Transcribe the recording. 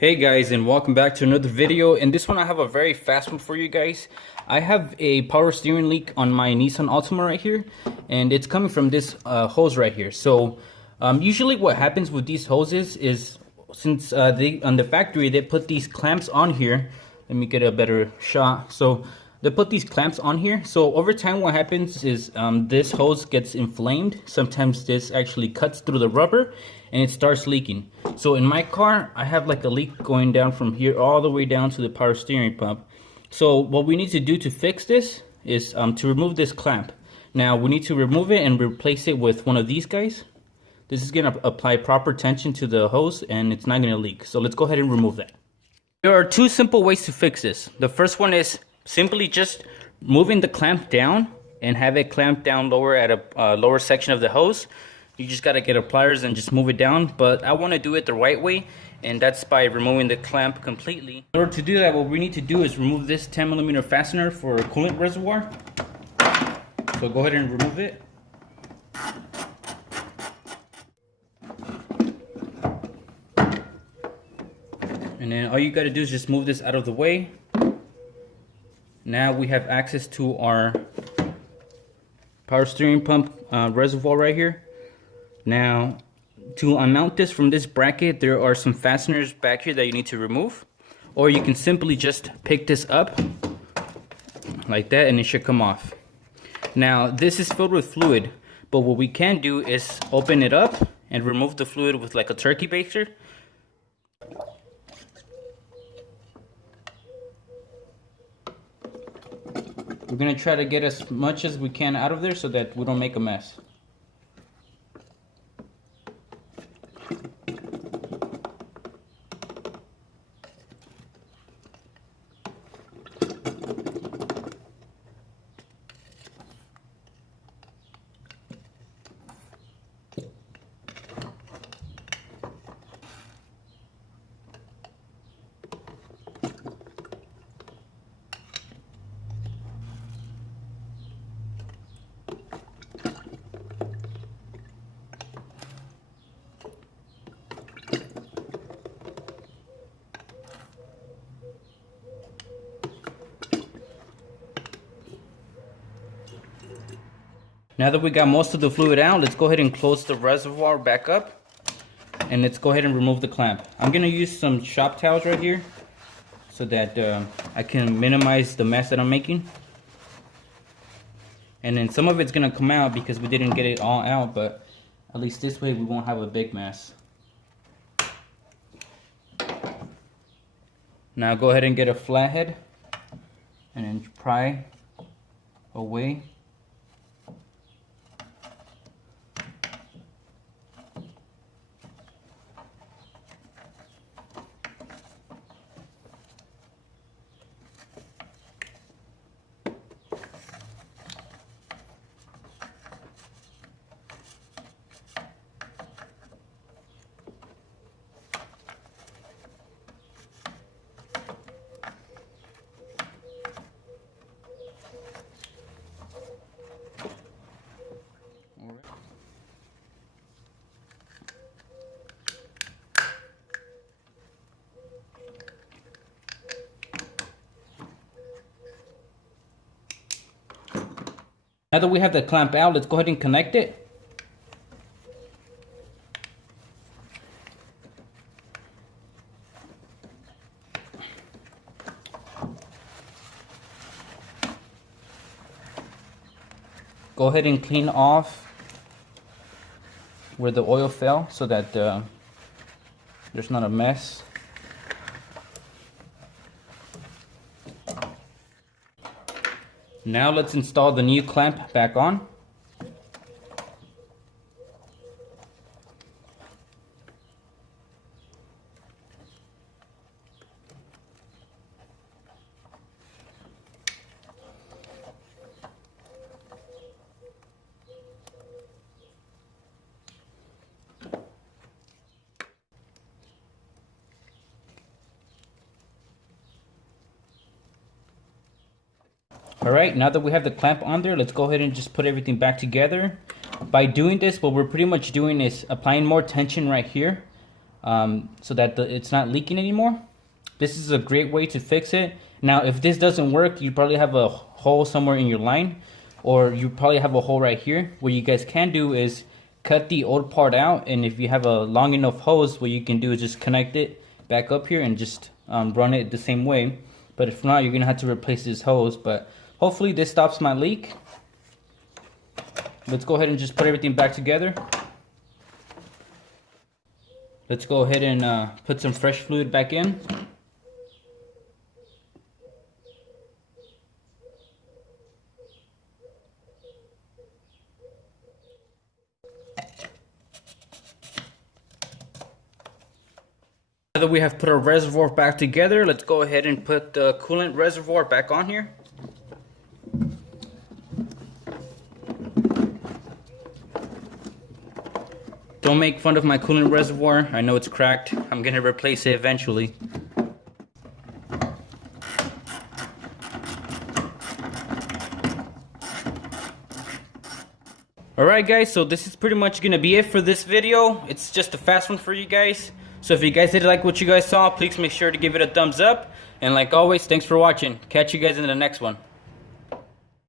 Hey guys, and welcome back to another video. In this one I have a very fast one for you guys. I have a power steering leak on my Nissan Altima right here, and it's coming from this hose right here. So usually what happens with these hoses is, since they on the factory they put these clamps on here. Let me get a better shot. So they put these clamps on here. So over time what happens is this hose gets inflamed. Sometimes this actually cuts through the rubber and it starts leaking. So in my car, I have like a leak going down from here all the way down to the power steering pump. So what we need to do to fix this is to remove this clamp. Now we need to remove it and replace it with one of these guys. This is gonna apply proper tension to the hose and it's not gonna leak. So let's go ahead and remove that. There are two simple ways to fix this. The first one is simply just moving the clamp down and have it clamped down lower at a lower section of the hose. You just gotta get a pliers and just move it down, but I wanna do it the right way, and that's by removing the clamp completely. In order to do that, what we need to do is remove this 10mm fastener for a coolant reservoir. So go ahead and remove it. And then all you gotta do is just move this out of the way. Now we have access to our power steering pump reservoir right here. Now, to unmount this from this bracket, there are some fasteners back here that you need to remove. Or you can simply just pick this up like that and it should come off. Now, this is filled with fluid, but what we can do is open it up and remove the fluid with like a turkey baster. We're gonna try to get as much as we can out of there so that we don't make a mess. Now that we got most of the fluid out, let's go ahead and close the reservoir back up. And let's go ahead and remove the clamp. I'm gonna use some shop towels right here so that I can minimize the mess that I'm making. And then some of it's gonna come out because we didn't get it all out, but at least this way we won't have a big mess. Now go ahead and get a flathead and then pry away. Now that we have the clamp out, let's go ahead and connect it. Go ahead and clean off where the oil fell so that there's not a mess. Now let's install the new clamp back on. Alright, now that we have the clamp on there, let's go ahead and just put everything back together. By doing this, what we're pretty much doing is applying more tension right here so that it's not leaking anymore. This is a great way to fix it. Now, if this doesn't work, you probably have a hole somewhere in your line, or you probably have a hole right here. What you guys can do is cut the old part out, and if you have a long enough hose, what you can do is just connect it back up here and just run it the same way. But if not, you're gonna have to replace this hose. But hopefully this stops my leak. Let's go ahead and just put everything back together. Let's go ahead and put some fresh fluid back in. Now that we have put our reservoir back together, let's go ahead and put the coolant reservoir back on here. Don't make fun of my coolant reservoir. I know it's cracked. I'm gonna replace it eventually. Alright guys, so this is pretty much gonna be it for this video. It's just a fast one for you guys. So if you guys did like what you guys saw, please make sure to give it a thumbs up. And like always, thanks for watching. Catch you guys in the next one.